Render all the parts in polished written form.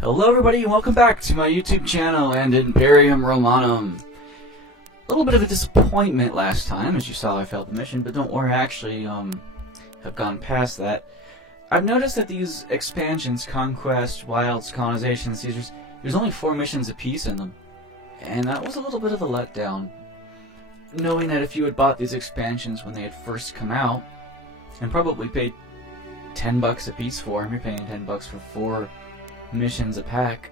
Hello everybody and welcome back to my YouTube channel and Imperium Romanum. A little bit of a disappointment last time, as you saw I failed the mission, but don't worry, I actually have gone past that. I've noticed that these expansions, Conquest, Wilds, Colonization, Caesars, there's only 4 missions apiece in them. And that was a little bit of a letdown. Knowing that if you had bought these expansions when they had first come out, and probably paid $10 a piece for them, you're paying $10 for 4 missions a pack.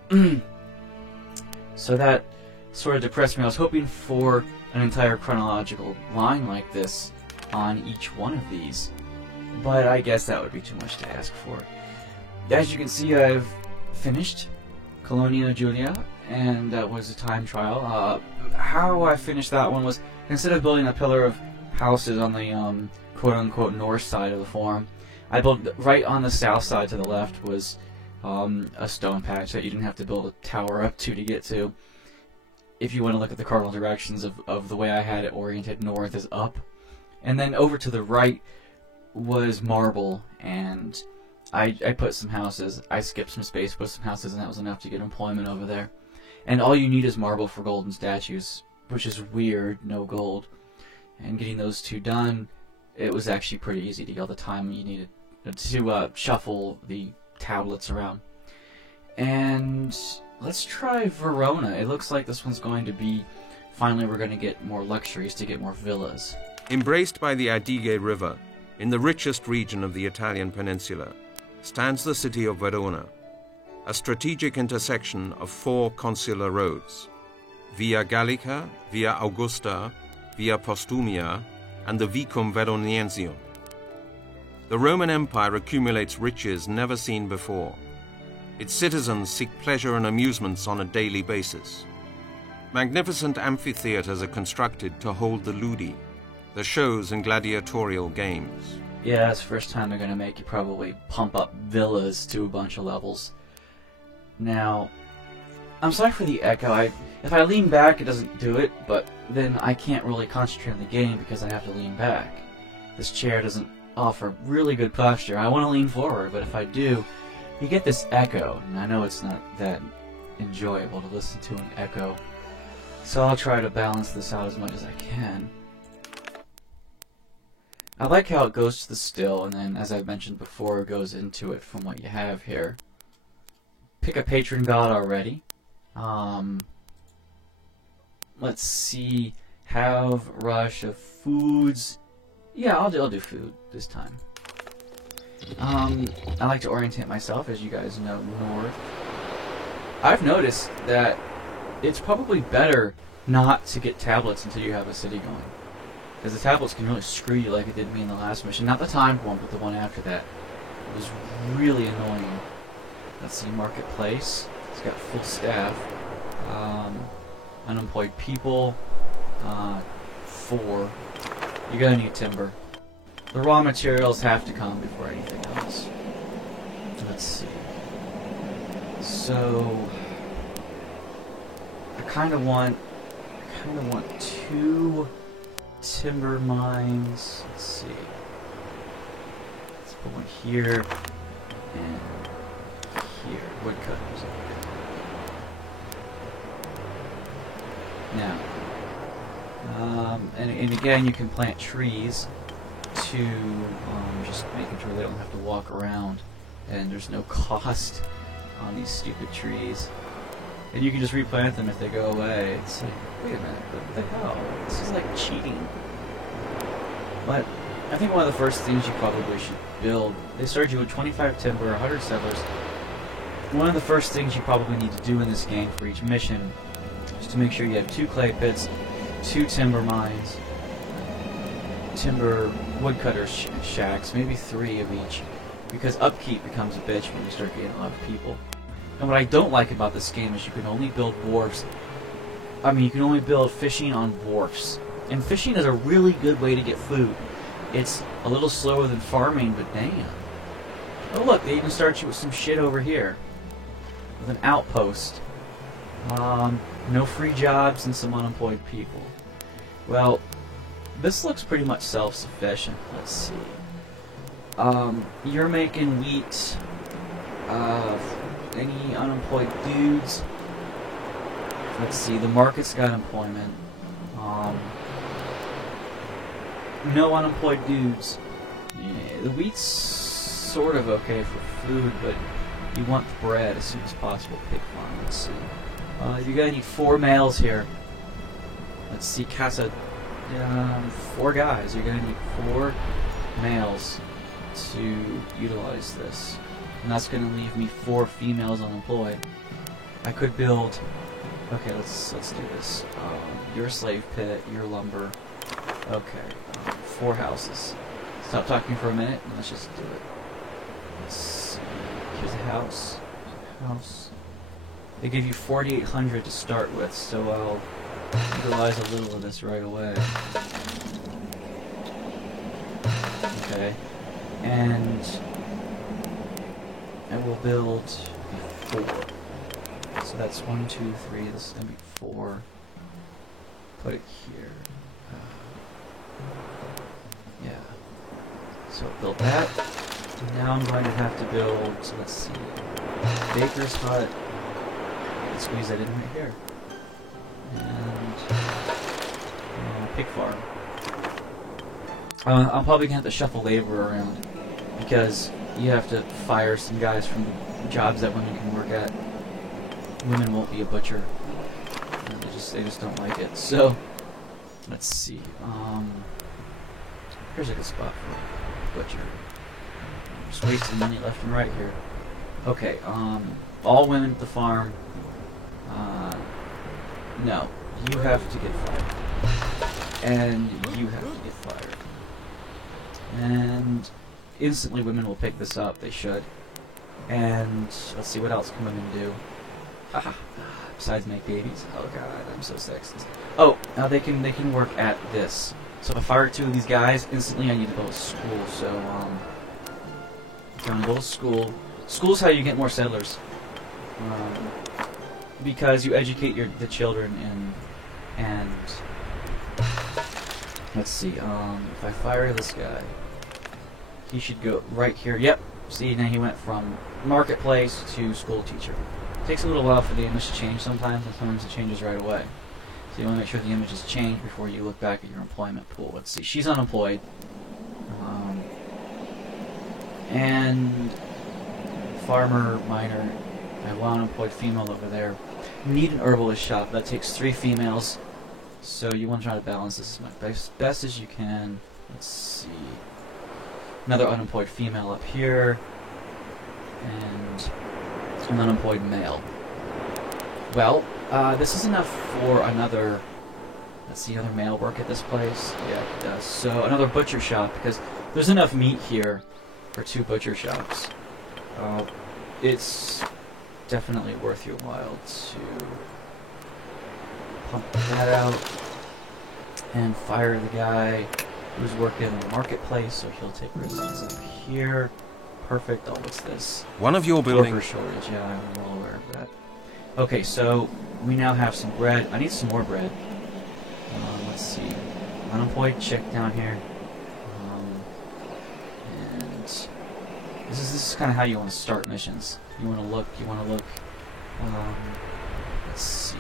So that sort of depressed me. I was hoping for an entire chronological line like this on each one of these, but I guess that would be too much to ask for. As you can see, I've finished Colonia Julia, and that was a time trial. How I finished that one was, instead of building a pillar of houses on the quote-unquote north side of the forum, I built right on the south side to the left was a stone patch that you didn't have to build a tower up to get to. If you want to look at the cardinal directions of the way I had it oriented, north is up. And then over to the right was marble, and I put some houses. I skipped some space, put some houses, and that was enough to get employment over there. And all you need is marble for golden statues, which is weird, no gold. And getting those two done, it was actually pretty easy to get all the time you needed to shuffle the tablets around. And let's try Verona. It looks like this one's going to be, finally we're going to get more luxuries, to get more villas. Embraced by the Adige River, in the richest region of the Italian peninsula, stands the city of Verona, a strategic intersection of 4 consular roads: Via Gallica, Via Augusta, Via Postumia, and the Vicum Veroniensium. The Roman Empire accumulates riches never seen before. Its citizens seek pleasure and amusements on a daily basis. Magnificent amphitheaters are constructed to hold the ludi, the shows and gladiatorial games. Yeah, it's the first time they're going to make you probably pump up villas to a bunch of levels. Now, I'm sorry for the echo. If I lean back, it doesn't do it, but then I can't really concentrate on the game because I have to lean back. This chair doesn't offer really good posture. I want to lean forward, but if I do, you get this echo, and I know it's not that enjoyable to listen to an echo. So I'll try to balance this out as much as I can. I like how it goes to the still, and then, as I mentioned before, it goes into it from what you have here. Pick a patron god already. Let's see. Have rush of foods. Yeah, I'll do food this time. I like to orientate myself, as you guys know, north. I've noticed that it's probably better not to get tablets until you have a city going, because the tablets can really screw you like it did me in the last mission. Not the timed one, but the one after that. It was really annoying. Let's see, marketplace. It's got full staff. Unemployed people. 4. You're gonna need timber. The raw materials have to come before anything else. Let's see. So I kind of want 2 timber mines. Let's see. Let's put one here and here. Woodcutters. Now, and again, you can plant trees to just making sure they don't have to walk around, and there's no cost on these stupid trees. And you can just replant them if they go away. It's like, wait a minute, what the hell? This is like cheating. But I think one of the first things you probably should build, they start you with 25 timber, 100 settlers. One of the first things you probably need to do in this game for each mission is to make sure you have 2 clay pits, 2 timber mines, timber woodcutter shacks, maybe 3 of each, because upkeep becomes a bitch when you start getting a lot of people. And what I don't like about this game is you can only build wharfs. I mean, you can only build fishing on wharfs. And fishing is a really good way to get food. It's a little slower than farming, but damn. Oh look, they even start you with some shit over here. With an outpost. No free jobs and some unemployed people. Well, this looks pretty much self-sufficient. Let's see. You're making wheat Any unemployed dudes? Let's see, the market's got employment. No unemployed dudes. Yeah, the wheat's sort of okay for food, but you want bread as soon as possible. Pig farm, let's see. You're gonna need 4 males here. Let's see, Casa. 4 guys. You're gonna need 4 males to utilize this. And that's gonna leave me 4 females unemployed. I could build... Okay, let's do this. Your slave pit, your lumber. Okay, 4 houses. Stop talking for a minute and let's just do it. Let's see. Here's a house. They give you 4,800 to start with, so I'll utilize a little of this right away. Okay, and I will build 4. So that's 1, 2, 3. This is gonna be 4. Put it here. Yeah. So build that. Now I'm going to have to build. Let's see. Baker's hut. Let's squeeze that in right here. And pig farm. I'm probably gonna have to shuffle labor around because you have to fire some guys from the jobs that women can work at. Women won't be a butcher. They just don't like it. So let's see. Here's a good spot for a butcher. I'm just wasting money left and right here. Okay. All women at the farm. No, you have to get fired, and you have to get fired. And instantly women will pick this up, they should. And let's see, what else can women do? Haha. Besides make babies. Oh god, I'm so sexist. Oh, now they can work at this. So if I fire 2 of these guys, instantly I need to build a school. So I'm gonna build a school. School's how you get more settlers. Because you educate the children and let's see, if I fire this guy, he should go right here. Yep. See, now he went from marketplace to school teacher. It takes a little while for the image to change sometimes, and sometimes it changes right away. So you want to make sure the image is changed before you look back at your employment pool. Let's see, she's unemployed. And farmer, miner, I have one unemployed female over there. You need an herbalist shop. That takes 3 females. So you want to try to balance this as best as you can. Let's see. Another unemployed female up here. And an unemployed male. Well, this is enough for another... Let's see, another male work at this place. Yeah, it does. So another butcher shop, because there's enough meat here for 2 butcher shops. It's definitely worth your while to pump that out and fire the guy who's working in the marketplace, so he'll take residence up here. Perfect. Oh, what's this? One of your buildings. Worker shortage. Yeah, I'm well aware of that. Okay, so we now have some bread. I need some more bread. Let's see. Unemployed chick down here. And this is kind of how you want to start missions. You want to look. Let's see.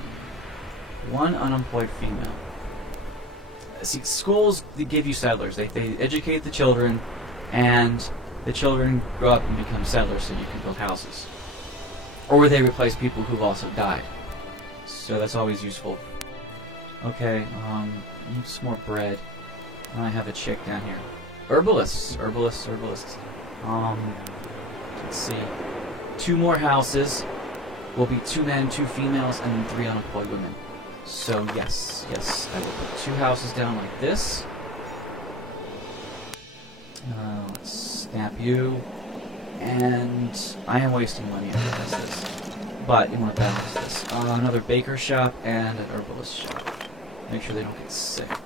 1 unemployed female. See, schools, they give you settlers. They educate the children, and the children grow up and become settlers so you can build houses. Or they replace people who've also died. So that's always useful. Okay, need some more bread. And I have a chick down here. Herbalists. Let's see. 2 more houses will be 2 men, 2 females, and then 3 unemployed women. So yes, I will put 2 houses down like this. Let's snap you. And I am wasting money as I test this. But you want to balance this. Another baker shop and an herbalist shop. Make sure they don't get sick. You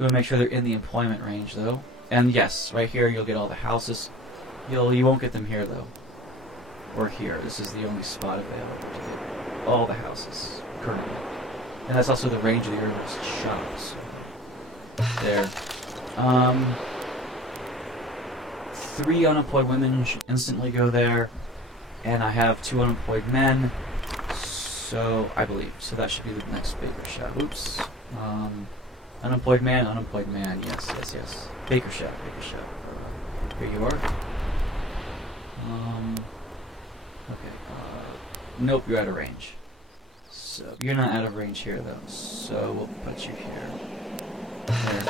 want to make sure they're in the employment range though. And yes, right here you'll get all the houses. You won't get them here though. Or here. This is the only spot available to get all the houses currently. And that's also the range of the herbalist shops. There. 3 unemployed women should instantly go there. and I have 2 unemployed men. So I believe so. That should be the next baker shop. Oops. Unemployed man. Yes, yes, yes. Baker shop. Here you are. Okay. Nope, you're out of range. So you're not out of range here though. So we'll put you here. There.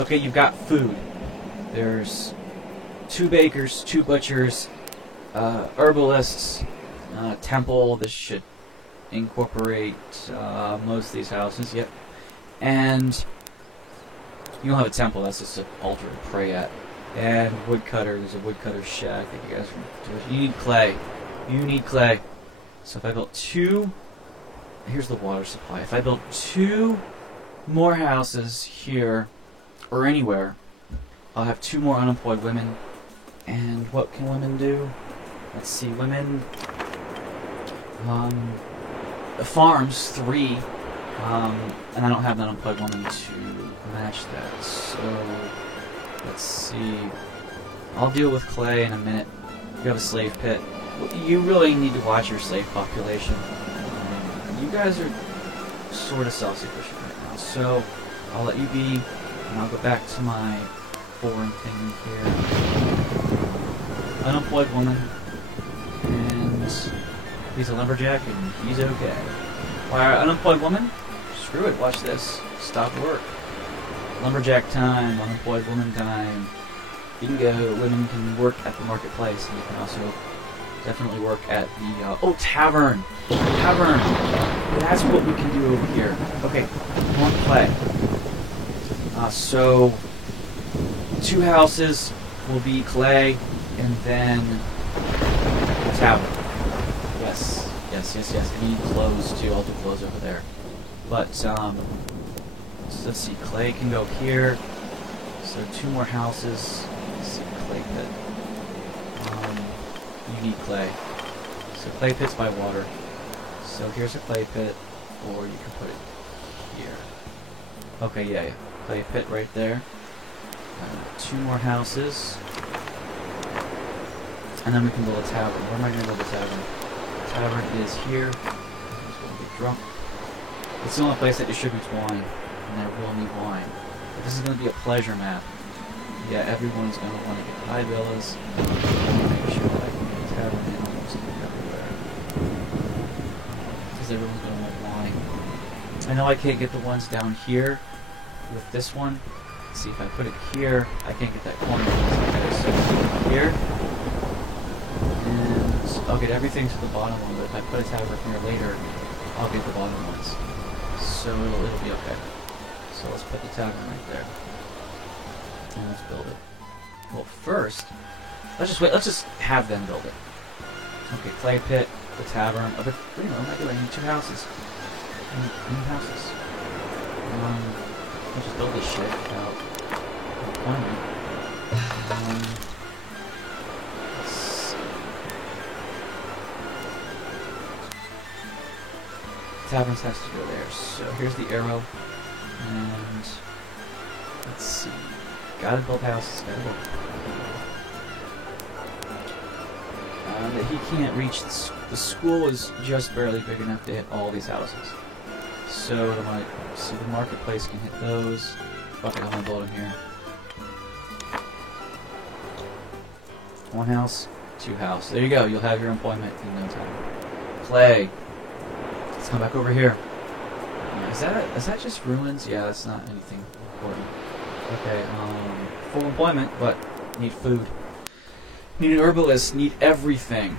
Okay, you've got food. There's 2 bakers, 2 butchers, herbalists, temple. This should incorporate most of these houses. Yep. And you don't have a temple. That's just an altar to pray at. And woodcutter. There's a woodcutter shack that you guys can do. You need clay. You need clay. So if I built 2, here's the water supply. If I built 2 more houses here or anywhere, I'll have 2 more unemployed women. And what can women do? Let's see, women. Farms 3. And I don't have an unemployed woman to match that. So let's see. I'll deal with clay in a minute. You have a slave pit. You really need to watch your slave population. You guys are sort of self-sufficient right now, so I'll let you be, and I'll go back to my boring thing here. Unemployed woman, and he's a lumberjack, and he's okay. Why, unemployed woman? Screw it, watch this. Stop work. Lumberjack time, unemployed woman time. Bingo, women can work at the marketplace, and you can also definitely work at the, tavern! Tavern! That's what we can do over here. Okay, more clay. So, 2 houses will be clay, and then the tavern. Yes, yes, yes, yes. I need clothes too. I'll do clothes over there. But, so let's see, clay can go here. So 2 more houses. Let's see, clay pit. You need clay. So clay pit's by water. So here's a clay pit, or you can put it here. Okay, yeah. Clay pit right there. 2 more houses. And then we can build a tavern. Where am I going to build a tavern? The tavern is here. I'm just going to get drunk. It's the only place that distributes wine. And I will need wine. But this is going to be a pleasure map. Yeah, everyone's going to want to get high villas. I want to make sure that I can get a tavern in almost everywhere. Because everyone's going to want wine. I know I can't get the ones down here with this one. Let's see, if I put it here, I can't get that corner. So here. And I'll get everything to the bottom one, but if I put a tavern here later, I'll get the bottom ones. So it'll be okay. So let's put the tavern right there. And let's build it. Well, first, let's just have them build it. Okay, clay pit, the tavern. Oh, but wait a minute, I need 2 houses. I need houses. I'll just build this shit without employment. Let's see. Taverns has to go there. So here's the arrow. And let's see. Gotta build houses, gotta build. But he can't reach the school is just barely big enough to hit all these houses. So the marketplace can hit those. Fuck it, I'm gonna build them here. 1 house, 2 house. There you go, you'll have your employment in no time. Clay. Let's come back over here. Is that just ruins? Yeah, that's not anything important. Okay, full employment, but need food. Need an herbalist, need everything.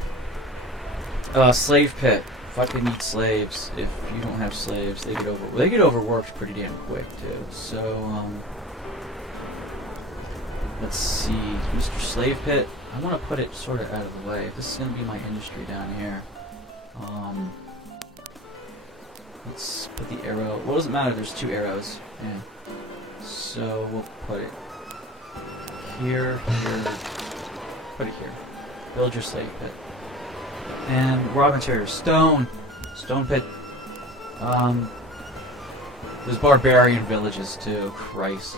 Slave pit. Fucking need slaves. If you don't have slaves, they get overworked pretty damn quick too. So, let's see, Mr. Slave Pit. I want to put it sort of out of the way. This is going to be my industry down here. Let's put the arrow. What does it matter? There's 2 arrows. Yeah. So we'll put it here, here. Put it here. Build your slave pit. And raw materials. Stone pit. There's barbarian villages too. Christ.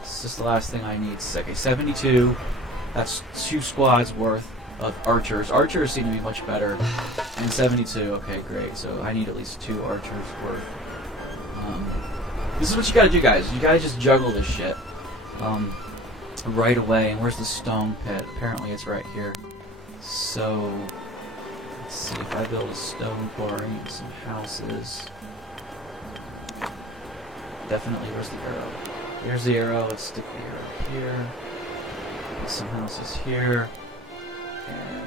This is the last thing I need. Okay, 72. That's 2 squads worth. of archers. Archers seem to be much better. And 72, okay, great. So I need at least 2 archers worth. This is what you gotta do, guys. You gotta just juggle this shit. Right away. And where's the stone pit? Apparently it's right here. So, let's see if I build a stone quarry and some houses. Definitely, where's the arrow? Here's the arrow. Let's stick the arrow here. Put some houses here. And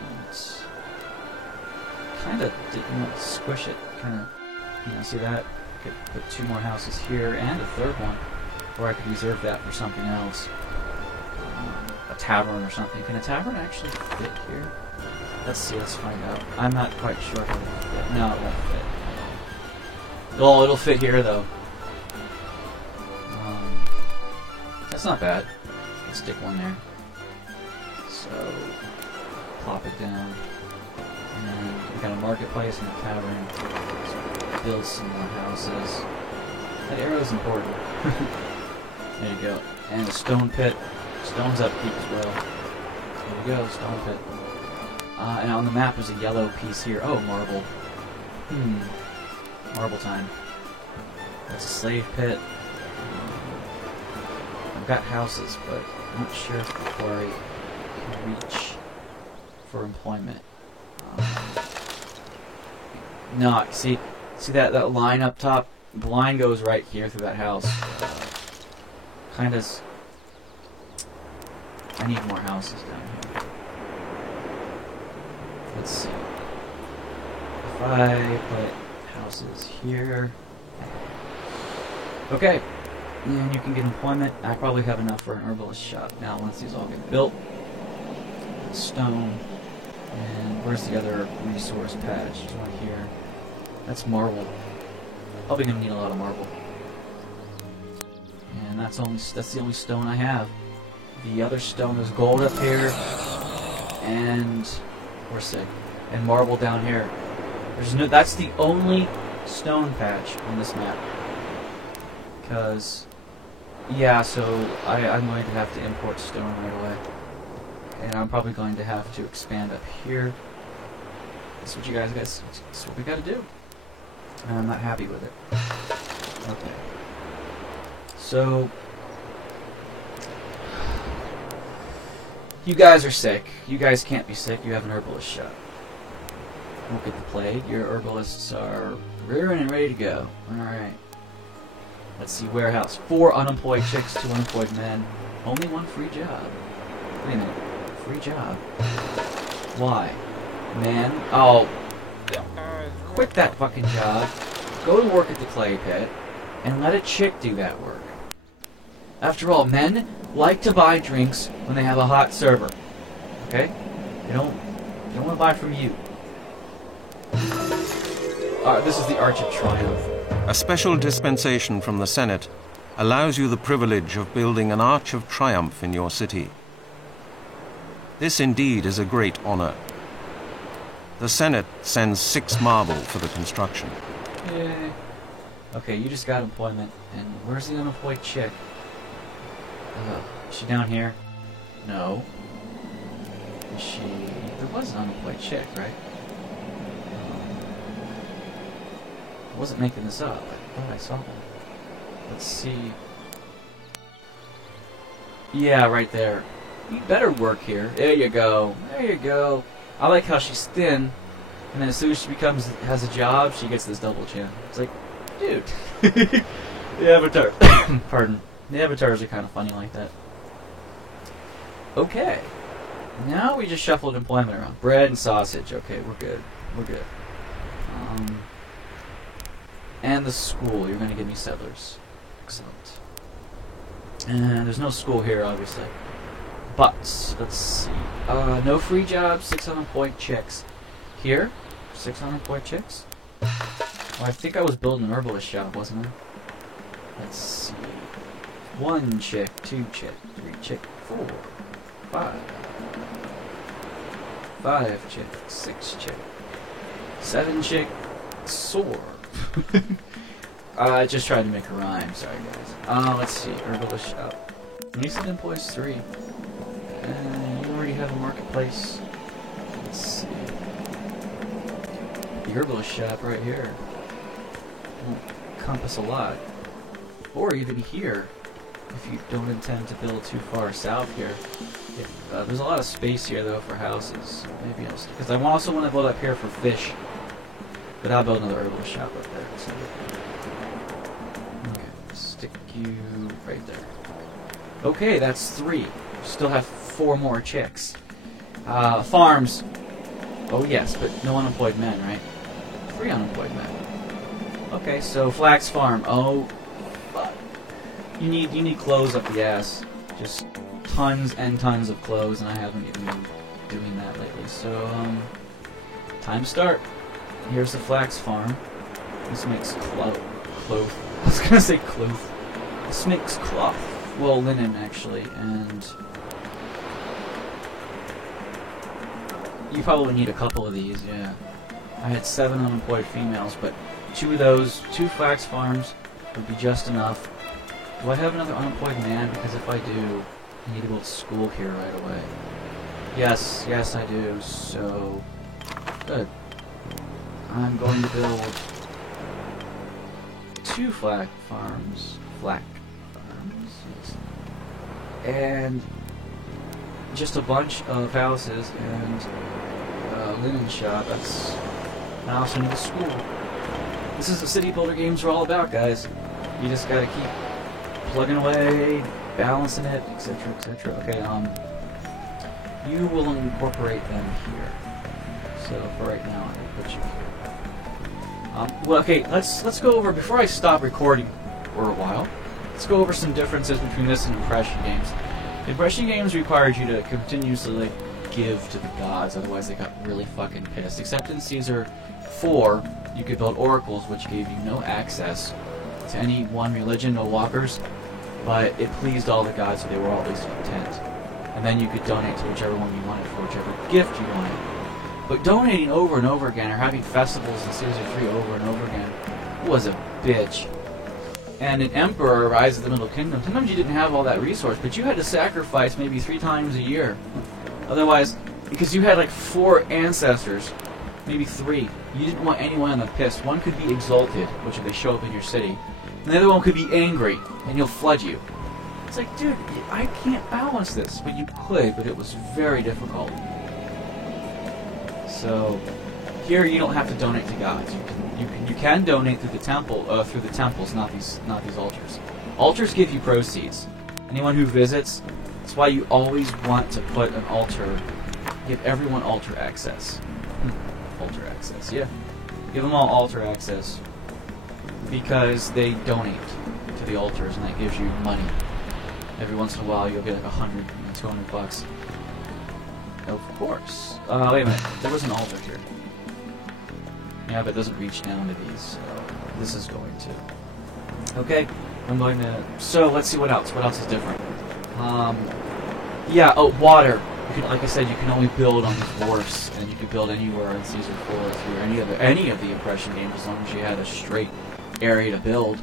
kind of didn't want to squish it. Kind of, see that? Could put 2 more houses here and a 3rd one, or I could reserve that for something else. A tavern or something. Can a tavern actually fit here? Let's see. Let's find out. I'm not quite sure how it'll fit. No, it won't fit. Oh, it'll fit here though. That's not bad. Let's stick one there. So, plop it down. And we got a marketplace and a tavern. So build some more houses. That arrow's important. There you go. And a stone pit. Stone's upkeep as well. There we go, stone pit. And on the map there's a yellow piece here. Oh, marble. Marble time. That's a slave pit. I've got houses, but I'm not sure if the quarry can reach for employment. No, see that line up top? The line goes right here through that house. Kind of. I need more houses down here. Let's see. If I put houses here. Okay. And you can get employment. I probably have enough for an herbalist shop now once these all get built. Stone. And where's the other resource patch? There's one here. That's marble. Probably gonna need a lot of marble. And that's the only stone I have. The other stone is gold up here, and we're sick. And marble down here. That's the only stone patch on this map. Because, yeah, so I'm going to have to import stone right away. And I'm probably going to have to expand up here. That's what that's what we gotta do. And I'm not happy with it. Okay. So, you guys are sick. You guys can't be sick. You have an herbalist shop. Won't get the plague. Your herbalists are rearing and ready to go. Alright. Let's see. Warehouse. 4 unemployed chicks, 2 unemployed men. Only 1 free job. Wait a minute. Free job? Why? Man. Oh. Quit that fucking job. Go to work at the clay pit. And let a chick do that work. After all, men like to buy drinks when they have a hot server. Okay? They don't want to buy from you. This is the Arch of Triumph. A special dispensation from the Senate allows you the privilege of building an Arch of Triumph in your city. This indeed is a great honor. The Senate sends 6 marble for the construction. Yay. Okay, you just got employment. And where's the unemployed chick? Is she down here? No. Is she... There was an unemployed chick, right? I wasn't making this up. I thought I saw them. Let's see. Yeah, right there. You better work here. There you go. There you go. I like how she's thin, and then as soon as she has a job, she gets this double chin. It's like, dude. The avatar. Pardon. The avatars are kind of funny like that. Okay. Now we just shuffled employment around. Bread and sausage. Okay, we're good. We're good. And the school. You're going to give me settlers. Excellent. And there's no school here, obviously. But, let's see. No free jobs, 6 unemployed chicks. Here? 6 unemployed chicks? Well, I think I was building an herbalist shop, wasn't I? Let's see. 1 chick, 2 chick, 3 chick, 4, 5. 5 chick, 6 chick, 7 chick, sword. I just tried to make a rhyme, sorry guys. Let's see, herbalist shop. Recent employees 3. You already have a marketplace. Let's see. The herbalist shop right here. Won't encompass a lot. Or even here, if you don't intend to build too far south here. There's a lot of space here though for houses. Maybe I'll, because I also want to build up here for fish. But I'll build another herbalist shop up there. So. Okay, stick you right there. Okay, that's 3. Still have 4 more chicks. Farms. Oh yes, but no unemployed men, right? 3 unemployed men. Okay, so Flax Farm. Oh, fuck. You need clothes up the ass. Just tons and tons of clothes, and I haven't even been doing that lately. So, time to start. Here's the Flax Farm. This makes cloth. I was gonna say cloth. This makes cloth. Well, linen actually, and you probably need a couple of these. Yeah, I had 7 unemployed females, but 2 of those, 2 Flax Farms would be just enough. Do I have another unemployed man? Because if I do, I need to build school here right away. Yes, yes I do. So good. I'm going to build 2 flax farms, yes. And just a bunch of houses and a linen shop. That's. I also need a school. This is what city builder games are all about, guys. You just gotta keep plugging away, balancing it, etc., etc. Okay, you will incorporate them here. So for right now, I'm gonna put you here. Well, okay, let's go over, before I stop recording for a while, let's go over some differences between this and impression games. Impression games required you to continuously, like, give to the gods, otherwise they got really fucking pissed. Except in Caesar 4, you could build oracles, which gave you no access to any one religion, no walkers, but it pleased all the gods, so they were always content. And then you could donate to whichever one you wanted for whichever gift you wanted. But donating over and over again, or having festivals in Caesar 3 over and over again, was a bitch. And in Emperor, Rise of the Middle Kingdom, sometimes you didn't have all that resource, but you had to sacrifice maybe 3 times a year. Otherwise, because you had like 4 ancestors, maybe 3, you didn't want anyone on the pissed. One could be exalted, which if they show up in your city, and the other one could be angry, and he'll flood you. It's like, dude, I can't balance this. But you could, but it was very difficult. So here you don't have to donate to gods. You can donate through the temple, through the temples, not these altars. Altars give you proceeds. Anyone who visits, that's why you always want to put an altar. Give everyone altar access. Altar access, yeah. Give them all altar access because they donate to the altars, and that gives you money. Every once in a while, you'll get like 100, 200 bucks. Of course. Wait a minute. There was an altar here. Yeah, but it doesn't reach down to these, so this is going to. Okay, I'm going to. So let's see what else. What else is different? Yeah. Oh, water. You can, like I said, you can only build on these wharfs, and you can build anywhere in Caesar 4 through any of the impression games as long as you had a straight area to build.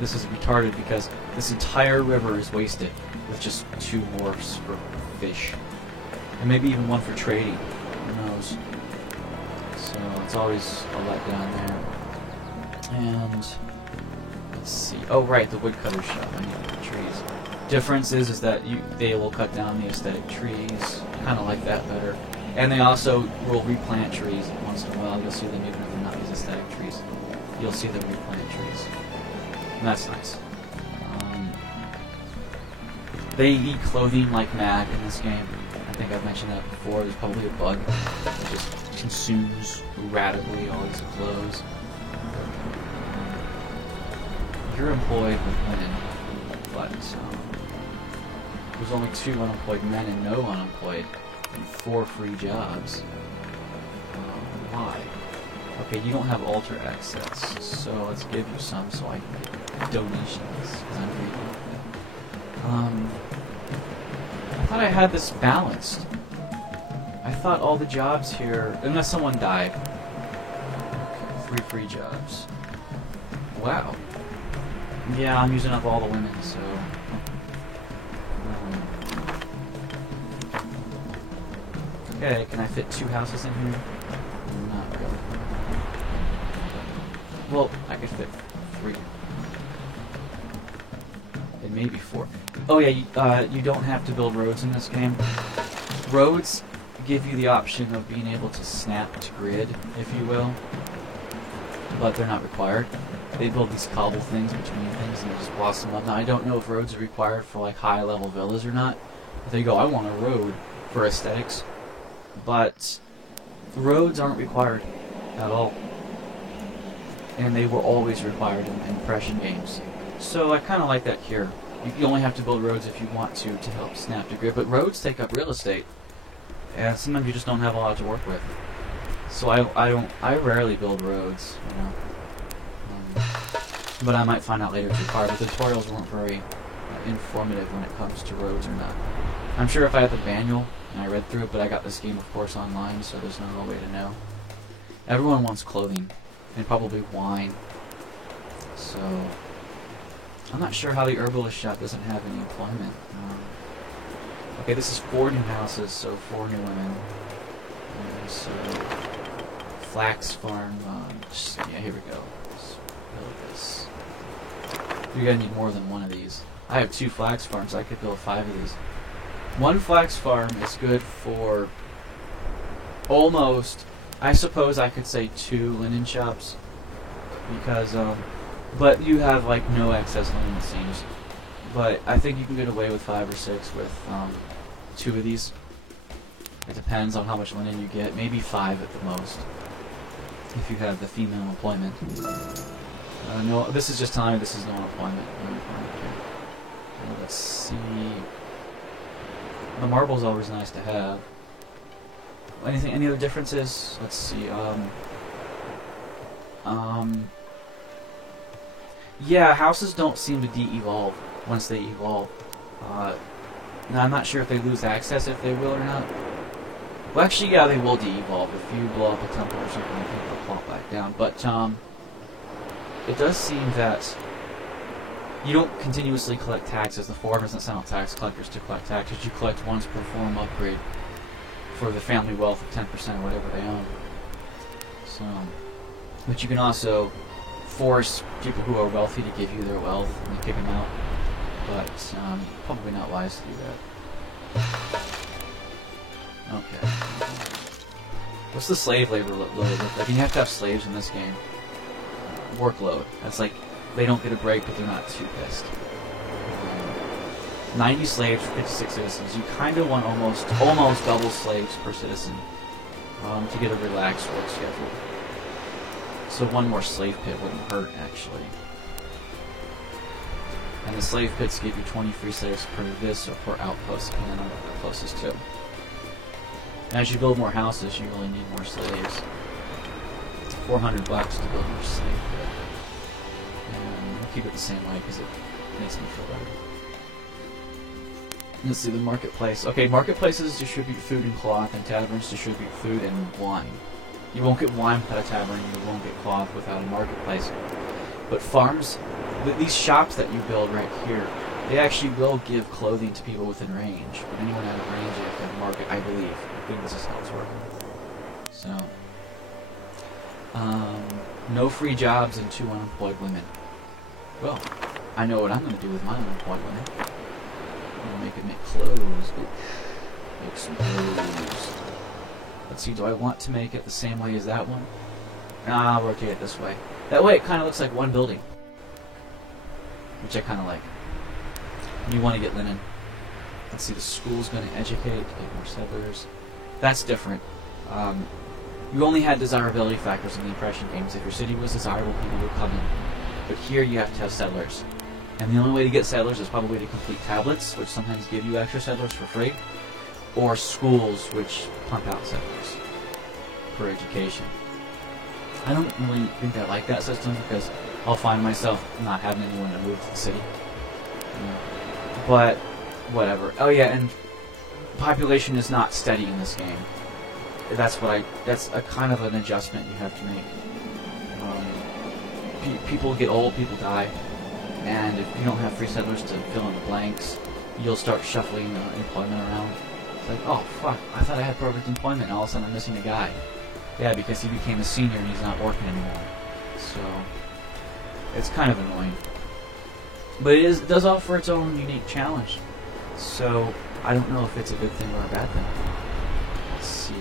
This is retarded because this entire river is wasted with just 2 wharfs for fish. And maybe even one for trading. Who knows? So it's always a letdown there. And let's see. Oh right, the woodcutter shop. I need the trees. Difference is that they will cut down the aesthetic trees. Kind of like that better. And they also will replant trees once in a while. You'll see them even if they're not these aesthetic trees. You'll see them replant trees. And that's nice. They eat clothing like mad in this game. I think I've mentioned that before. There's probably a bug that just consumes radically all these clothes. You're employed with women, but there's only 2 unemployed men and no unemployed, and 4 free jobs. Why? Okay, you don't have altar access, so let's give you some so I can get donations, because I'm greedy. I thought I had this balanced. I thought all the jobs here, unless someone died. Okay, 3 free jobs. Wow. Yeah, I'm using up all the women, so. Okay, can I fit 2 houses in here? Not really. Well, I could fit 3. And maybe 4. Oh yeah, you don't have to build roads in this game. Roads give you the option of being able to snap to grid, if you will, but they're not required. They build these cobble things between things and just blossom up. Now, I don't know if roads are required for like high-level villas or not. But there you go, I want a road for aesthetics. But roads aren't required at all. And they were always required in impression games. So I kind of like that here. You only have to build roads if you want to help snap to grid. But roads take up real estate. And sometimes you just don't have a lot to work with. So I rarely build roads, you know. But I might find out later it's required. The tutorials weren't very informative when it comes to roads or not. I'm sure if I had the manual and I read through it, but I got this game, of course, online, so there's no real way to know. Everyone wants clothing, and probably wine. So, I'm not sure how the herbalist shop doesn't have any employment. Okay, this is 4 new houses, so 4 new women. And so, flax farm, yeah, here we go. Let's build this. You're gonna need more than one of these. I have 2 flax farms, I could build 5 of these. 1 flax farm is good for almost, I suppose I could say 2 linen shops, because, but you have like no excess linen, it seems. But I think you can get away with 5 or 6 with 2 of these. It depends on how much linen you get, maybe 5 at the most, if you have the female employment. No, this is just telling me this is no employment. No employment here. Let's see. The marble's always nice to have. Any other differences? Let's see. Yeah, houses don't seem to de-evolve once they evolve. Now I'm not sure if they lose access, if they will or not. Well, actually, yeah, they will de-evolve. If you blow up a temple or something, I think they'll fall back down. But it does seem that you don't continuously collect taxes. The farm doesn't send out tax collectors to collect taxes. You collect once per farm upgrade for the family wealth of 10% or whatever they own. So, but you can also force people who are wealthy to give you their wealth and you kick them out. But probably not wise to do that. Okay. What's the slave labor load look like? You have to have slaves in this game. Workload. That's like, they don't get a break, but they're not too pissed. 90 slaves for 56 citizens. You kind of want almost double slaves per citizen to get a relaxed work schedule. So 1 more slave pit wouldn't hurt, actually. And the slave pits give you 20 free slaves per this or per outpost, and then the closest to. As you build more houses, you really need more slaves. 400 bucks to build more slave pit. And I'll keep it the same way because it makes me feel better. Let's see the marketplace. Okay, marketplaces distribute food and cloth, and taverns distribute food and wine. You won't get wine without a tavern, you won't get cloth without a marketplace. But farms, these shops that you build right here, they actually will give clothing to people within range. But anyone out of range, you have to have a market, I believe. I think this is how it's working. So, no free jobs and 2 unemployed women. Well, I know what I'm going to do with my unemployed women. I'm going to make clothes. Make some clothes. Let's see, do I want to make it the same way as that one? Nah, I'll rotate it this way. That way it kind of looks like one building. Which I kind of like. You want to get linen. Let's see, the school's going to educate, get more settlers. That's different. You only had desirability factors in the impression games. If your city was desirable, people would come in. But here you have to have settlers. And the only way to get settlers is probably to complete tablets, which sometimes give you extra settlers for free, or schools, which pump out settlers for education. I don't really think I like that system because I'll find myself not having anyone to move to the city. But whatever. Oh yeah, and population is not steady in this game. That's a kind of an adjustment you have to make. People get old, people die, and if you don't have free settlers to fill in the blanks, you'll start shuffling employment around. It's like, oh fuck, I thought I had perfect employment, and all of a sudden I'm missing a guy. Yeah, because he became a senior and he's not working anymore. So, it's kind of annoying. But it does offer its own unique challenge. So, I don't know if it's a good thing or a bad thing. Let's see.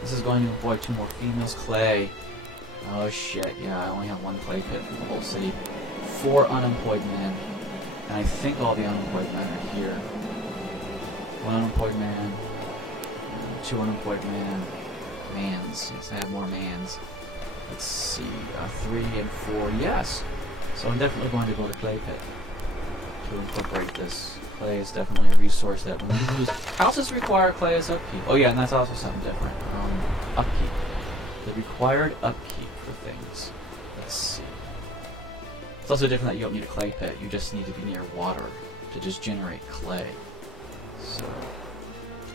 This is going to employ 2 more females. Clay. Oh shit, yeah, I only have 1 clay pit in the whole city. 4 unemployed men. And I think all the unemployed men are here. 1 unemployed man. 2 unemployed men. Mans. Yes, I have more mans. Let's see. 3 and 4. Yes! So I'm definitely going to build a clay pit to incorporate this. Clay is definitely a resource that when we use. Houses require clay as upkeep. Oh yeah, and that's also something different. Upkeep. The required upkeep for things. Let's see. It's also different that you don't need a clay pit. You just need to be near water to just generate clay. So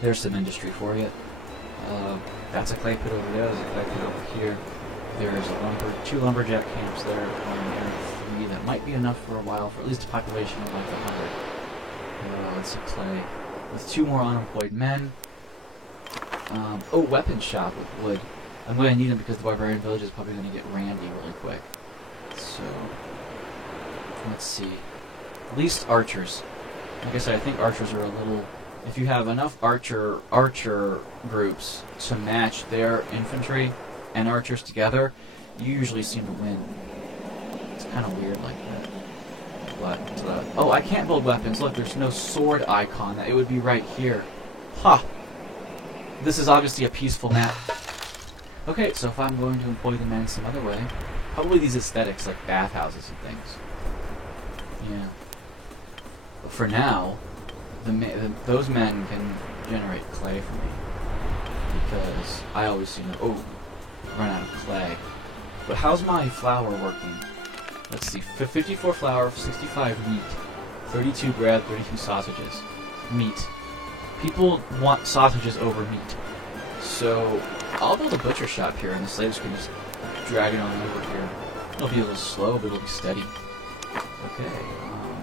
there's some industry for you. That's a clay pit over there. There's a clay pit over here. There's a 2 lumberjack camps there. 3 that might be enough for a while, for at least a population of like 100. Let's see, clay. With 2 more unemployed men. Oh, weapon shop with wood. I'm going to need them because the barbarian village is probably going to get randy really quick. So, let's see. At least archers. Like I said, I think archers are a little... If you have enough archer groups to match their infantry and archers together, you usually seem to win. It's kind of weird like that. But, oh, I can't build weapons. Look, there's no sword icon. It would be right here. Ha! This is obviously a peaceful map. Okay, so if I'm going to employ the men some other way, probably these aesthetics like bathhouses and things. Yeah. But for now, those men can generate clay for me. Because I always seem to, run out of clay. But how's my flour working? Let's see, 54 flour, 65 meat, 32 bread, 32 sausages. Meat. People want sausages over meat. So, I'll build a butcher shop here and the slaves can just drag it on over here. It'll be a little slow, but it'll be steady. Okay,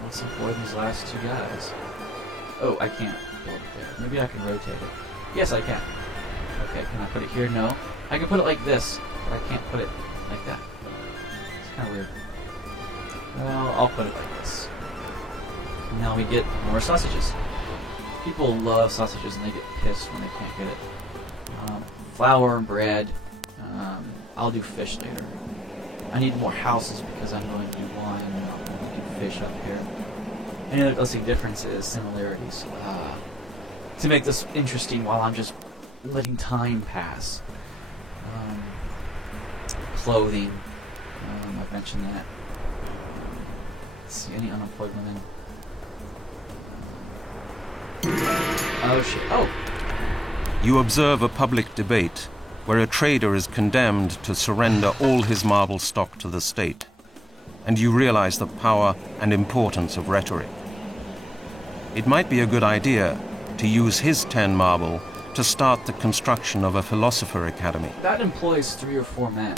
let's employ these last 2 guys. Oh, I can't build it there. Maybe I can rotate it. Yes, I can. Okay, can I put it here? No. I can put it like this, but I can't put it like that. It's kind of weird. Well, I'll put it like this. Now we get more sausages. People love sausages and they get pissed when they can't get it. Flour and bread. I'll do fish later. I need more houses because I'm going to do wine and I'm going to do fish up here. Any other, let's see, differences, similarities. To make this interesting while I'm just letting time pass. Clothing. I've mentioned that. Let's see, any unemployed women? Oh shit. Oh! You observe a public debate where a trader is condemned to surrender all his marble stock to the state, and you realize the power and importance of rhetoric. It might be a good idea to use his 10 marble to start the construction of a philosopher academy. That employs 3 or 4 men,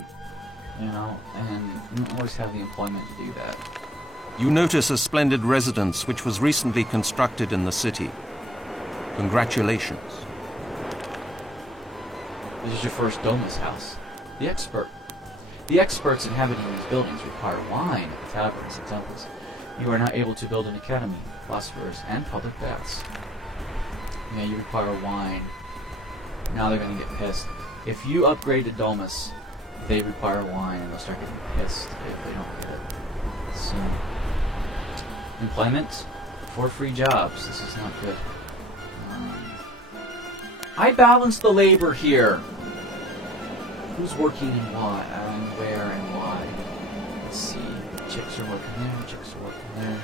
you know, and you don't always have the employment to do that. You notice a splendid residence which was recently constructed in the city. Congratulations. This is your first domus house. The experts inhabiting these buildings require wine at the taverns and temples. You are not able to build an academy, philosophers, and public baths. Yeah, you require wine. Now they're going to get pissed. If you upgrade to domus, they require wine, and they'll start getting pissed if they don't get it. So, employment for free jobs. This is not good. I balance the labor here. Who's working and why, and where and why? Let's see. Chicks are working there. Chicks are working there.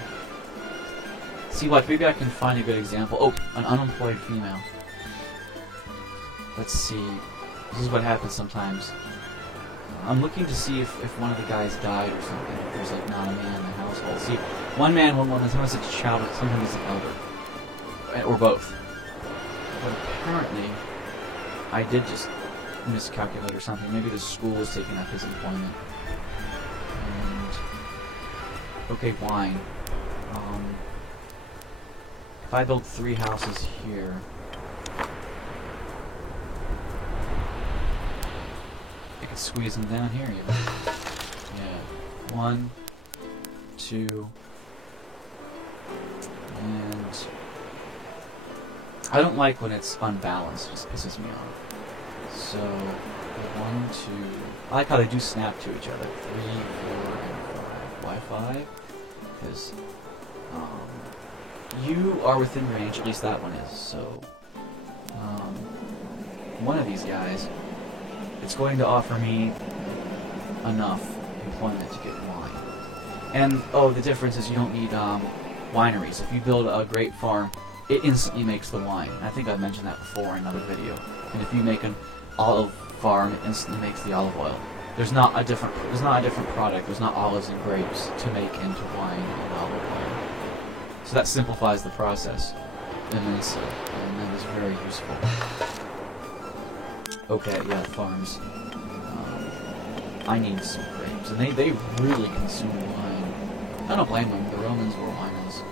See what? Maybe I can find a good example. Oh, an unemployed female. Let's see. This is what happens sometimes. I'm looking to see if one of the guys died or something. If there's like not a man in the household. See, one man, one woman. Sometimes it's a child. Sometimes it's an elder, or both. But apparently, I did just miscalculate or something. Maybe the school was taking up his employment. And okay, wine. If I build 3 houses here, I could squeeze them down here even. Yeah. 1, 2, and I don't like when it's unbalanced. It just pisses me off. So 1, 2. I like how they do snap to each other. 3, 4, and 5. Why 5? Because you are within range. At least that one is. So one of these guys, it's going to offer me enough employment to get wine. And oh, the difference is you don't need wineries. If you build a grape farm, it instantly makes the wine. I think I've mentioned that before in another video. And if you make an olive farm, it instantly makes the olive oil. There's not a different product. There's not olives and grapes to make into wine and olive oil. So that simplifies the process immensely, and that is very useful. Okay, yeah, farms. I need some grapes, and they really consume wine. I don't blame them. The Romans were winos.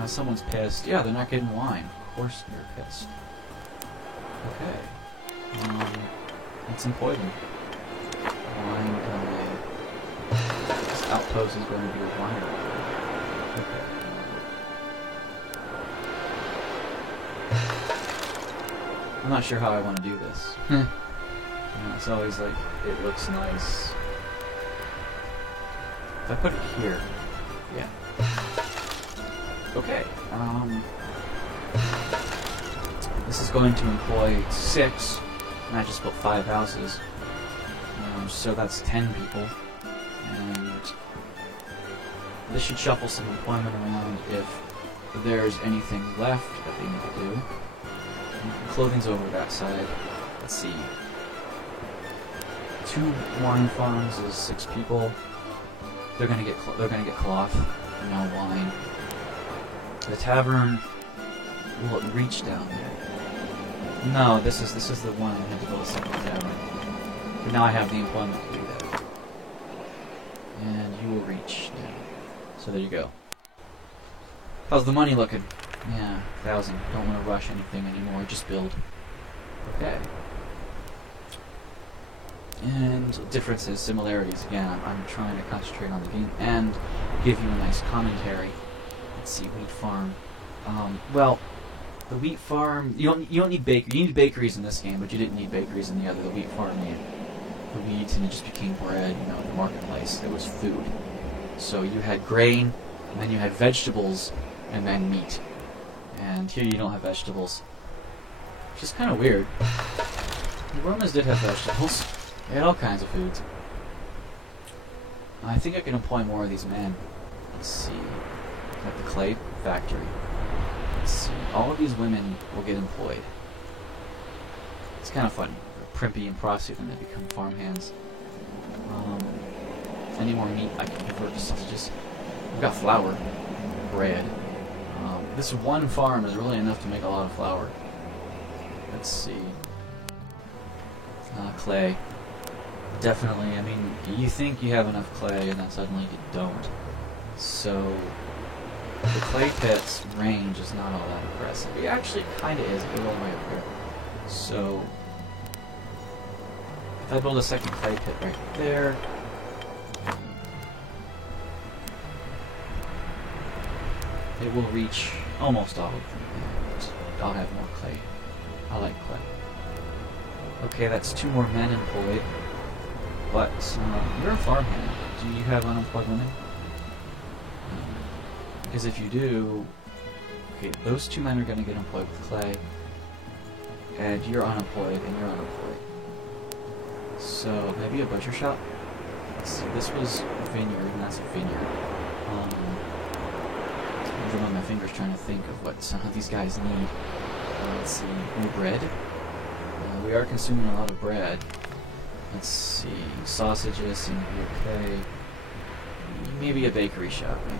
So. Someone's pissed. Yeah, they're not getting wine. Of course they're pissed. Okay. Let's employ them. Wine guy. This outpost is going to be a winery. Okay. I'm not sure how I want to do this. You know, it's always like, it looks nice. If I put it here, yeah. Okay, this is going to employ 6, and I just built 5 houses. So that's 10 people, and this should shuffle some employment around if there's anything left that they need to do. Clothing's over that side. Let's see. 2 wine farms is 6 people. They're gonna get cloth, and now wine. The tavern, will it reach down there? No, this is the one I had to build a second tavern. But now I have the employment to do that. And you will reach down. So there you go. How's the money looking? Yeah, 1,000. Don't want to rush anything anymore, just build. Okay. And differences, similarities, again, I'm trying to concentrate on the game and give you a nice commentary. Let's see, wheat farm. Well, the wheat farm, you don't need bakery. You need bakeries in this game, but you didn't need bakeries in the other. The wheat farm needed the wheat, and it just became bread, you know, the marketplace. It was food. So you had grain, and then you had vegetables, and then meat. And here you don't have vegetables. Which is kind of weird. The Romans did have vegetables. They had all kinds of foods. I think I can employ more of these men. Let's see. At the clay factory. Let's see. All of these women will get employed. It's kind of funny. They're primpy and prostitute, and they become farmhands. Any more meat I can convert to sausages. We've got flour, bread. This one farm is really enough to make a lot of flour. Let's see. Clay. Definitely, I mean, you think you have enough clay, and then suddenly you don't. So, the clay pit's range is not all that impressive. It actually kind of is. It goes all the way up here. So, if I build a second clay pit right there, it will reach almost all of them. And I'll have more clay. I like clay. Okay, that's 2 more men employed. But you're a farmhand. Do you have unemployed women? Because if you do, okay, those 2 men are going to get employed with clay, and you're unemployed, and you're unemployed. So maybe a butcher shop. Let's see. This was a vineyard, and that's a vineyard. I'm on my fingers trying to think of what some of these guys need. Let's see. More bread. We are consuming a lot of bread. Let's see, sausages seem to be okay. Maybe a bakery shop, maybe.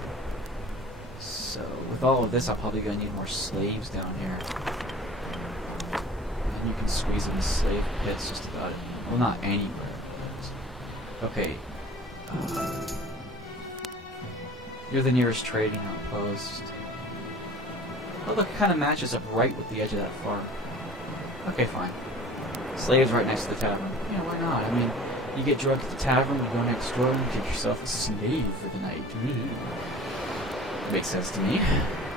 So, with all of this, I'm probably going to need more slaves down here. And you can squeeze in the slave pits just about well, not anywhere. But okay. You're the nearest trading outpost. Oh look, it kind of matches up right with the edge of that farm. Okay, fine. Slaves right next to the tavern. Yeah, why not? I mean, you get drunk at the tavern, you go next door and get yourself a slave for the night. Makes sense to me.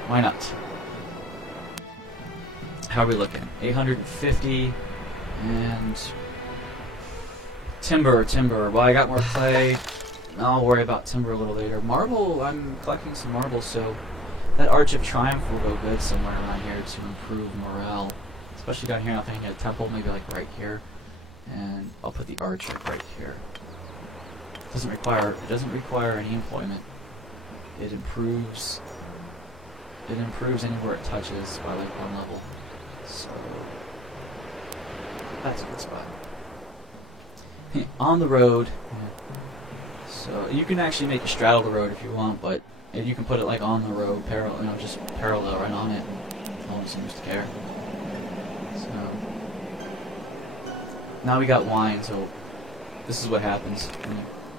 Why not? How are we looking? 850 and timber. Well, I got more clay. I'll worry about timber a little later. Marble, I'm collecting some marble, so that Arch of Triumph will go good somewhere around here to improve morale. Especially down here, I'm thinking a temple, maybe like right here. And I'll put the Arch like right here. It doesn't require any employment. It improves anywhere it touches by like 1 level. So that's a good spot. On the road. So you can actually make it straddle the road if you want, but you can put it like on the road, just parallel right on it. No one seems to care. So now we got wine, so this is what happens.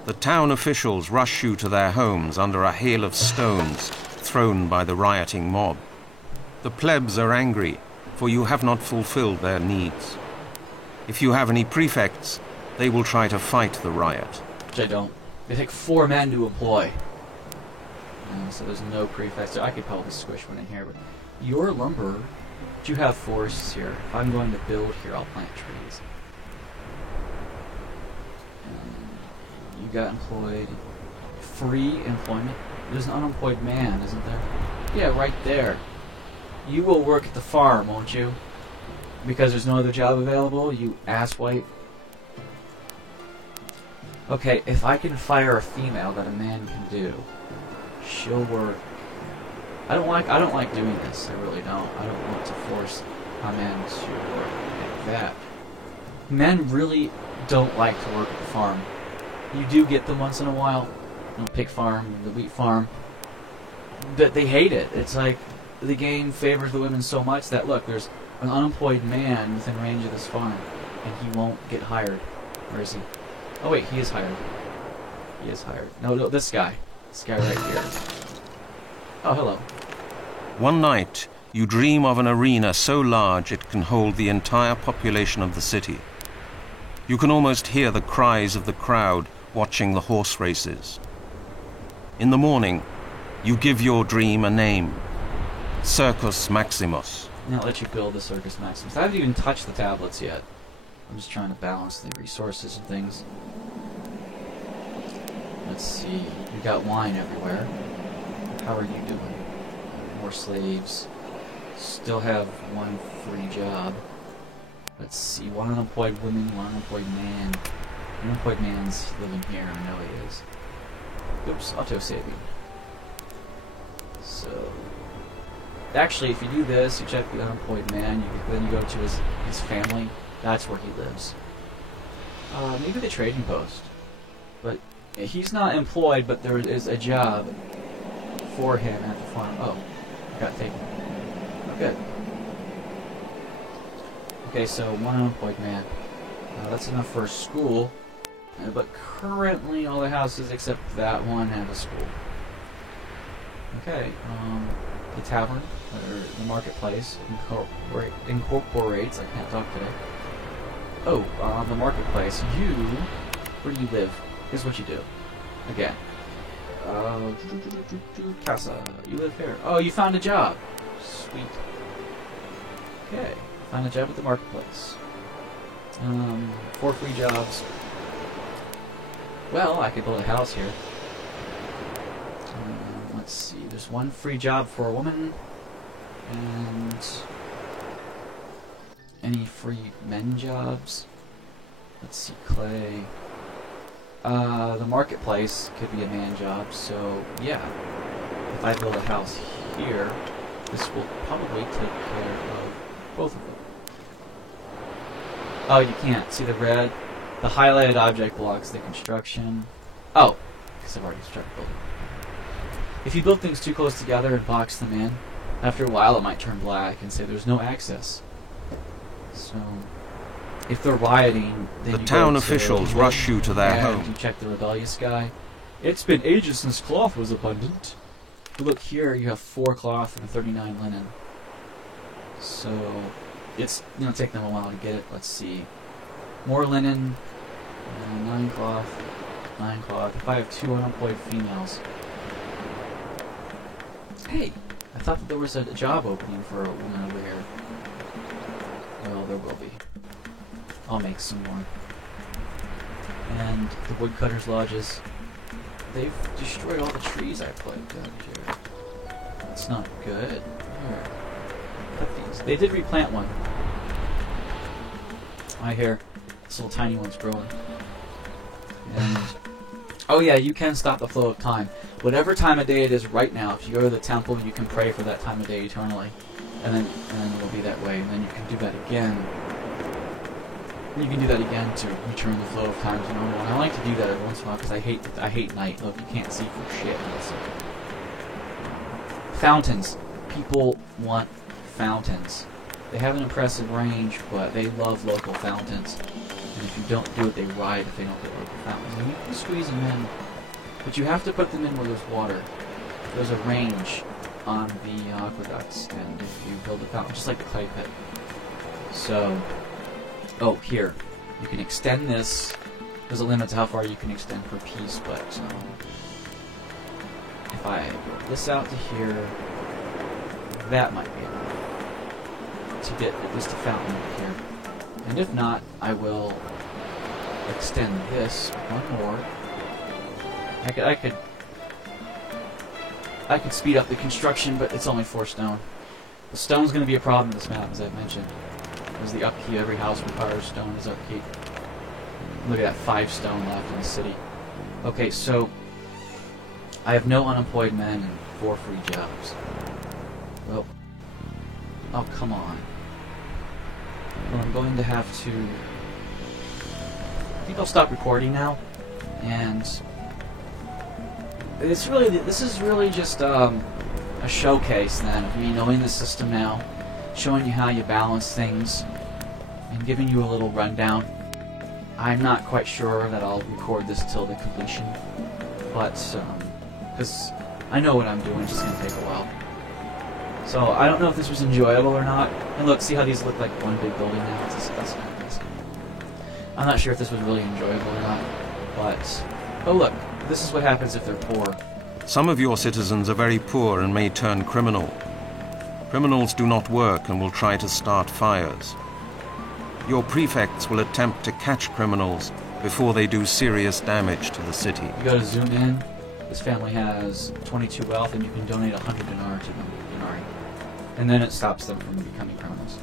The town officials rush you to their homes under a hail of stones thrown by the rioting mob. The plebs are angry, for you have not fulfilled their needs. If you have any prefects, they will try to fight the riot. Which I don't. They take 4 men to employ. So there's no prefects. I could probably squish one in here, but your lumber, you have forests here. If I'm going to build here, I'll plant trees. You got employed. Free employment. There's an unemployed man, isn't there? Yeah, right there. You will work at the farm, won't you? Because there's no other job available, you asswipe. Okay, if I can fire a female that a man can do, she'll work. I don't like doing this. I really don't. I don't want to force a man to work like that. Men really don't like to work at the farm. You do get them once in a while, the pig farm, the wheat farm, but they hate it. It's like the game favors the women so much that, look, there's an unemployed man within range of this farm, and he won't get hired. Where is he? Oh wait, he is hired. He is hired. No, this guy. This guy right here. Oh, hello. One night, you dream of an arena so large it can hold the entire population of the city. You can almost hear the cries of the crowd watching the horse races. In the morning, you give your dream a name. Circus Maximus. Now I'll let you build the Circus Maximus. I haven't even touched the tablets yet. I'm just trying to balance the resources and things. Let's see. You got wine everywhere. How are you doing? More slaves. Still have 1 free job. Let's see. 1 unemployed woman, 1 unemployed man. The unemployed man's living here. I know he is. Oops, auto-saving. So, actually, if you do this, you check the unemployed man, then you go to his family. That's where he lives. Maybe the trading post. But he's not employed, but there is a job for him at the farm. Oh, got taken. Oh, good. Okay, so 1 unemployed man. That's enough for a school. But currently, all the houses except that one have a school. Okay, the tavern, or the marketplace, incorporates, I can't talk today. Oh, the marketplace, where do you live? Here's what you do. Again. Casa, you live here. Oh, you found a job. Sweet. Okay, found a job at the marketplace. 4 free jobs. Well, I could build a house here. Let's see, there's 1 free job for a woman, and any free men jobs? Let's see, clay. The marketplace could be a man job, so yeah. If I build a house here, this will probably take care of both of them. Oh, you can't. See the red? The highlighted object blocks the construction. Oh, because I've already started building. If you build things too close together and box them in, after a while it might turn black and say there's no access. So, if they're rioting, then the town officials rush you to their home. You check the rebellious guy. It's been ages since cloth was abundant. But look here, you have 4 cloth and 39 linen. So it's gonna take them a while to get it. Let's see. More linen, 9 cloth, 9 cloth. If I have 2 unemployed females. Hey, I thought that there was a job opening for a woman over here. Well, there will be. I'll make some more. And the woodcutters' lodges. They've destroyed all the trees I planted out here. That's not good. Here. Cut these. They did replant one. I hear this little tiny one's growing. And oh yeah, you can stop the flow of time. Whatever time of day it is right now, if you go to the temple, you can pray for that time of day eternally. And then it'll be that way. And then you can do that again. You can do that again to return the flow of time to normal. And I like to do that every once in a while because I hate night. Look, you can't see for shit. Fountains. People want fountains. They have an impressive range, but they love local fountains. And if you don't do it, they ride if they don't get local fountains. And you can squeeze them in, but you have to put them in where there's water. There's a range on the aqueducts, and if you build a fountain, just like the clay pit. So, oh, here. You can extend this. There's a limit to how far you can extend per piece, but if I build this out to here, that might be enough to get at least a fountain over here. And if not, I will extend this one more. I could speed up the construction, but it's only 4 stone. The stone's going to be a problem in this map, as I've mentioned. There's the upkeep. Every house requires stone as upkeep. Look at that, 5 stone left in the city. Okay, so I have no unemployed men and 4 free jobs. Well, oh come on. Well, I'm going to have to. I think I'll stop recording now, and this is really just a showcase then of me knowing the system now, showing you how you balance things, and giving you a little rundown. I'm not quite sure that I'll record this till the completion, but because I know what I'm doing, it's just going to take a while. So I don't know if this was enjoyable or not. And look, see how these look like one big building now? It's disgusting. I'm not sure if this was really enjoyable or not, but oh look, this is what happens if they're poor. Some of your citizens are very poor and may turn criminal. Criminals do not work and will try to start fires. Your prefects will attempt to catch criminals before they do serious damage to the city. You gotta zoom in. This family has 22 wealth, and you can donate 100 dinar to them. And then it stops them from becoming criminals.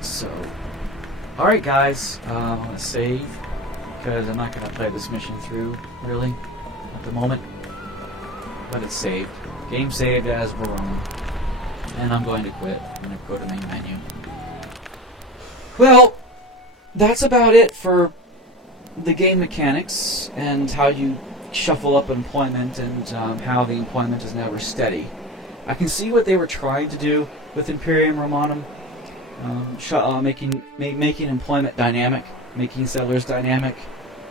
So, alright guys, I'm going to save, because I'm not going to play this mission through, really, at the moment. But it's saved. Game saved as Verona. And I'm going to quit. I'm going to go to main menu. Well, that's about it for the game mechanics, and how you shuffle up employment, and how the employment is never steady. I can see what they were trying to do with Imperium Romanum, making employment dynamic, making settlers dynamic,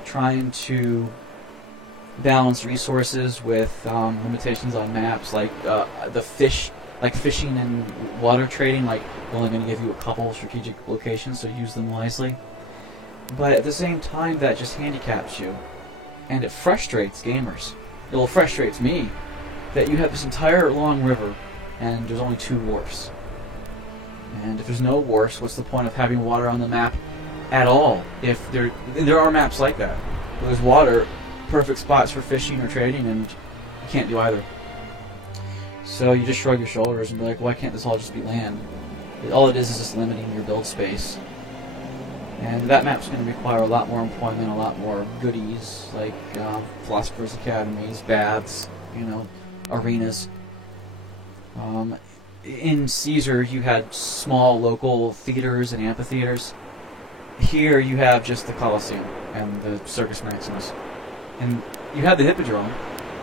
trying to balance resources with limitations on maps, like fishing and water trading. Like, we're only going to give you a couple strategic locations, so use them wisely. But at the same time, that just handicaps you, and it frustrates gamers. It frustrates me. That you have this entire long river, and there's only 2 wharfs. And if there's no wharfs, what's the point of having water on the map at all? If there are maps like that, where there's water, perfect spots for fishing or trading, and you can't do either. So you just shrug your shoulders and be like, why can't this all just be land? All it is just limiting your build space. And that map's going to require a lot more employment, a lot more goodies, like philosophers' academies, baths, arenas. In Caesar, you had small local theaters and amphitheaters. Here, you have just the Colosseum and the Circus Maximus. And you had the Hippodrome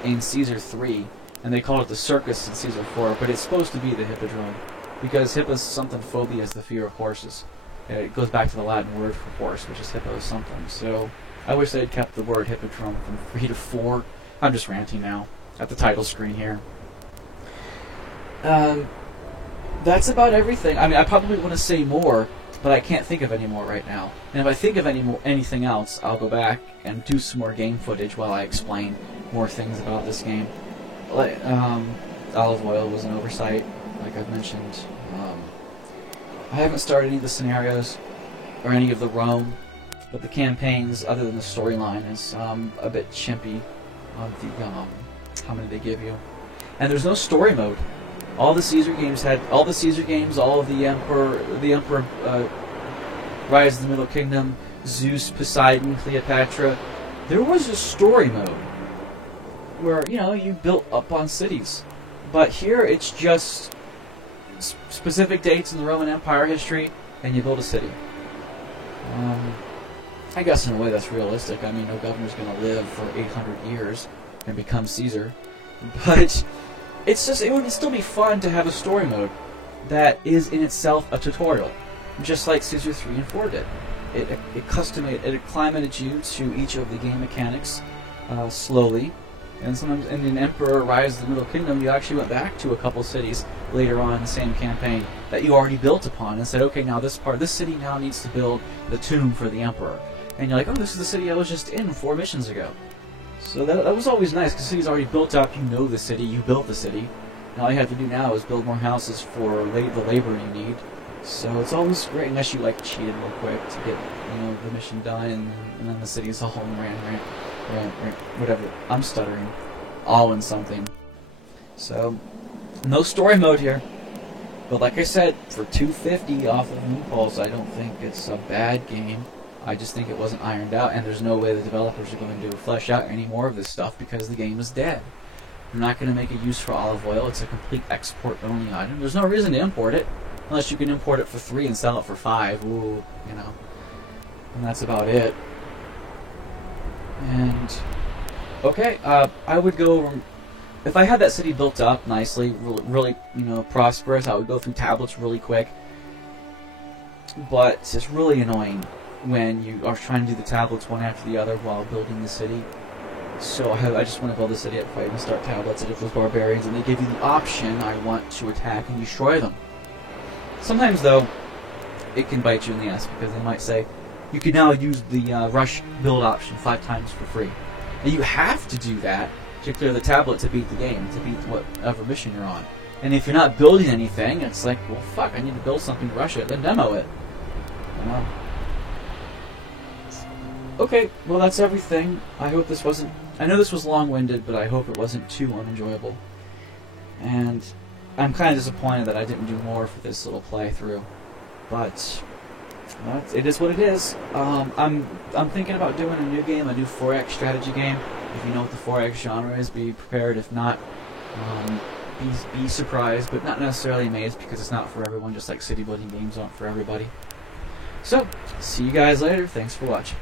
in Caesar 3, and they called it the Circus in Caesar 4, but it's supposed to be the Hippodrome, because hippos something phobia is the fear of horses. It goes back to the Latin word for horse, which is hippo something. So I wish they had kept the word Hippodrome from 3 to 4. I'm just ranting now. at the title screen here. That's about everything. I mean, I probably want to say more, but I can't think of any more right now. And if I think of anything else, I'll go back and do some more game footage while I explain more things about this game. Like, Olive Oil was an oversight, like I've mentioned. I haven't started any of the scenarios or any of the Rome, but the campaigns, other than the storyline, is a bit chimpy on the how many they give you. And there's no story mode. All of the Emperor, Rise of the Middle Kingdom, Zeus, Poseidon, Cleopatra. There was a story mode where, you know, you built up on cities. But here it's just specific dates in the Roman Empire history, and you build a city. I guess in a way that's realistic. I mean, no governor's going to live for 800 years and become Caesar. But it's just, it would still be fun to have a story mode that is in itself a tutorial, just like Caesar 3 and 4 did. It acclimated you to each of the game mechanics slowly, and sometimes in Emperor Rise of the Middle Kingdom, you actually went back to a couple cities later on in the same campaign that you already built upon and said, okay, now this city now needs to build the tomb for the Emperor. And you're like, oh, this is the city I was just in 4 missions ago. So that was always nice, because the city's already built up, you know the city, you built the city, and all you have to do now is build more houses for the labor you need. So it's always great, unless you like cheated real quick to get, you know, the mission done, and then the city's all ran, whatever. I'm stuttering. All in something. So, no story mode here. But like I said, for $250 off of Moonpulse, I don't think it's a bad game. I just think it wasn't ironed out, and there's no way the developers are going to flesh out any more of this stuff because the game is dead. I'm not going to make a use for Olive Oil. It's a complete export-only item. There's no reason to import it, unless you can import it for 3 and sell it for 5. Ooh, you know. And that's about it. And okay, I would go. If I had that city built up nicely, really, you know, prosperous, I would go through tablets really quick. But it's really annoying when you are trying to do the tablets one after the other while building the city. So I just want to build the city up before I even start tablets. And if those barbarians, and they give you the option, I want to attack and destroy them. Sometimes, though, it can bite you in the ass, because they might say, you can now use the rush build option 5 times for free. And you have to do that to clear the tablet to beat the game, to beat whatever mission you're on. And if you're not building anything, it's like, well, fuck, I need to build something to rush it, then demo it. You know? Okay, well, that's everything. I hope this wasn't... I know this was long-winded, but I hope it wasn't too unenjoyable. And I'm kind of disappointed that I didn't do more for this little playthrough. But it is what it is. I'm thinking about doing a new game, a new 4X strategy game. If you know what the 4X genre is, be prepared. If not, be surprised, but not necessarily amazed, because it's not for everyone, just like city building games aren't for everybody. So, see you guys later. Thanks for watching.